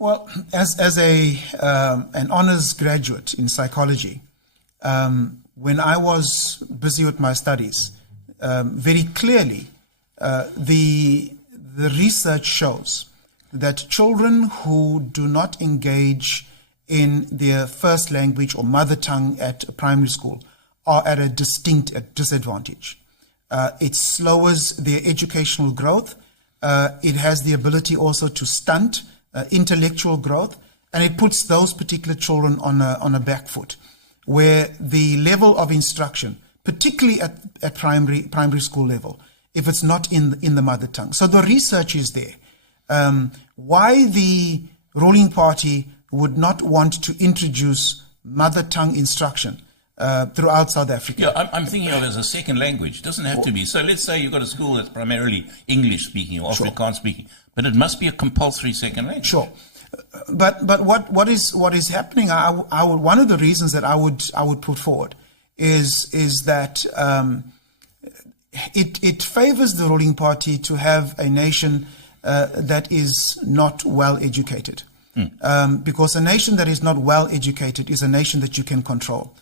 Well, as an honors graduate in psychology, when I was busy with my studies, very clearly the research shows that children who do not engage in their first language or mother tongue at primary school are at a distinct disadvantage. It slows their educational growth. It has the ability also to stunt intellectual growth, and it puts those particular children on a back foot, where the level of instruction, particularly at primary school level, if it's not in the mother tongue. So the research is there. Why the ruling party would not want to introduce mother tongue instruction throughout South Africa. Yeah, I'm thinking of it as a second language. It doesn't have to be. So let's say you've got a school that's primarily English speaking or Afrikaans speaking, but it must be a compulsory second language. Sure. But what is happening? One of the reasons that I would put forward is that it favors the ruling party to have a nation that is not well educated, because a nation that is not well educated is a nation that you can control.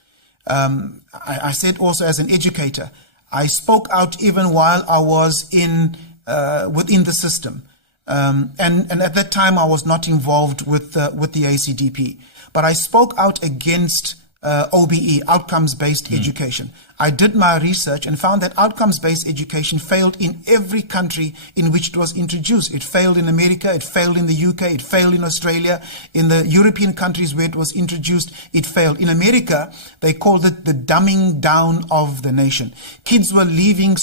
I said also, as an educator, I spoke out even while I was within the system. And at that time, I was not involved with the ACDP, but I spoke out against OBE, outcomes-based education. I did my research and found that outcomes-based education failed in every country in which it was introduced. It failed in America, it failed in the UK, it failed in Australia. In the European countries where it was introduced, it failed. In America, they called it the dumbing down of the nation. Kids were leaving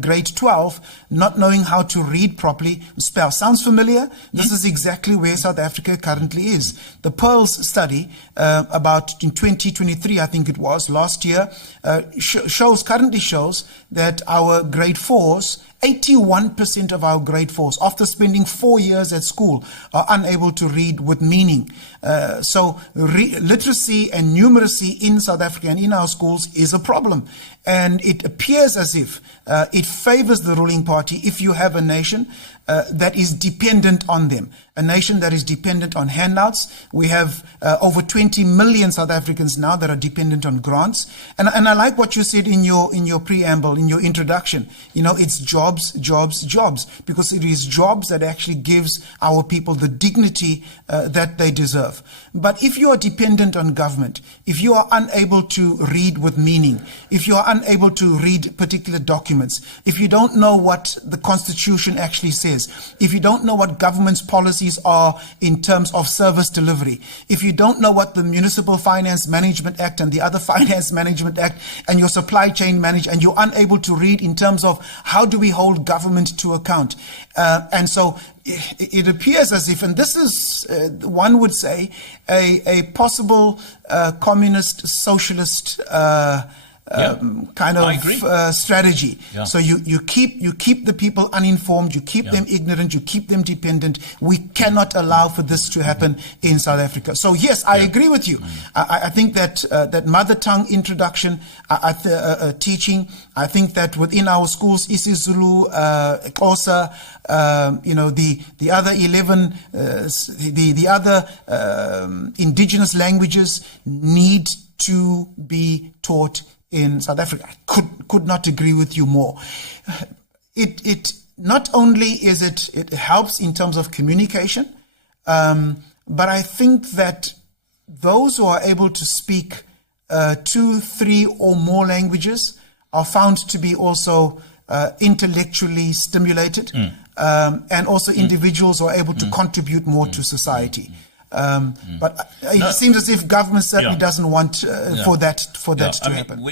grade 12 not knowing how to read properly, spell. Sounds familiar? This is exactly where South Africa currently is. The Pearls study, about in 2023, I think it was, last year, currently shows that our grade 4s, 81% of our grade 4s, after spending 4 years at school, are unable to read with meaning. So literacy and numeracy in South Africa and in our schools is a problem. And it appears as if it favors the ruling party if you have a nation that is dependent on them. A nation that is dependent on handouts. We have over 20 million South Africans now that are dependent on grants. And I like what you said in your preamble, in your introduction. You know, it's jobs, jobs, jobs, because it is jobs that actually gives our people the dignity that they deserve. But if you are dependent on government, if you are unable to read with meaning, if you are unable to read particular documents, if you don't know what the Constitution actually says, if you don't know what government's policies are in terms of service delivery, if you don't know what the Municipal Finance Management Act and the other Finance Management Act and your supply chain manage, and you're unable to read in terms of how do we hold government to account. And so it appears as if, and this is, one would say, a possible communist, socialist kind of strategy. Yeah. So you keep the people uninformed, you keep them ignorant, you keep them dependent. We cannot allow for this to happen in South Africa. So yes, I agree with you. I think that mother tongue introduction, teaching, I think that within our schools, isiZulu, Xhosa, the other 11, the other indigenous languages need to be taught in South Africa. I could not agree with you more. It not only is it helps in terms of communication, but I think that those who are able to speak 2, 3 or more languages are found to be also intellectually stimulated, and also individuals who are able to contribute more to society. But it seems as if government certainly doesn't want for that to happen.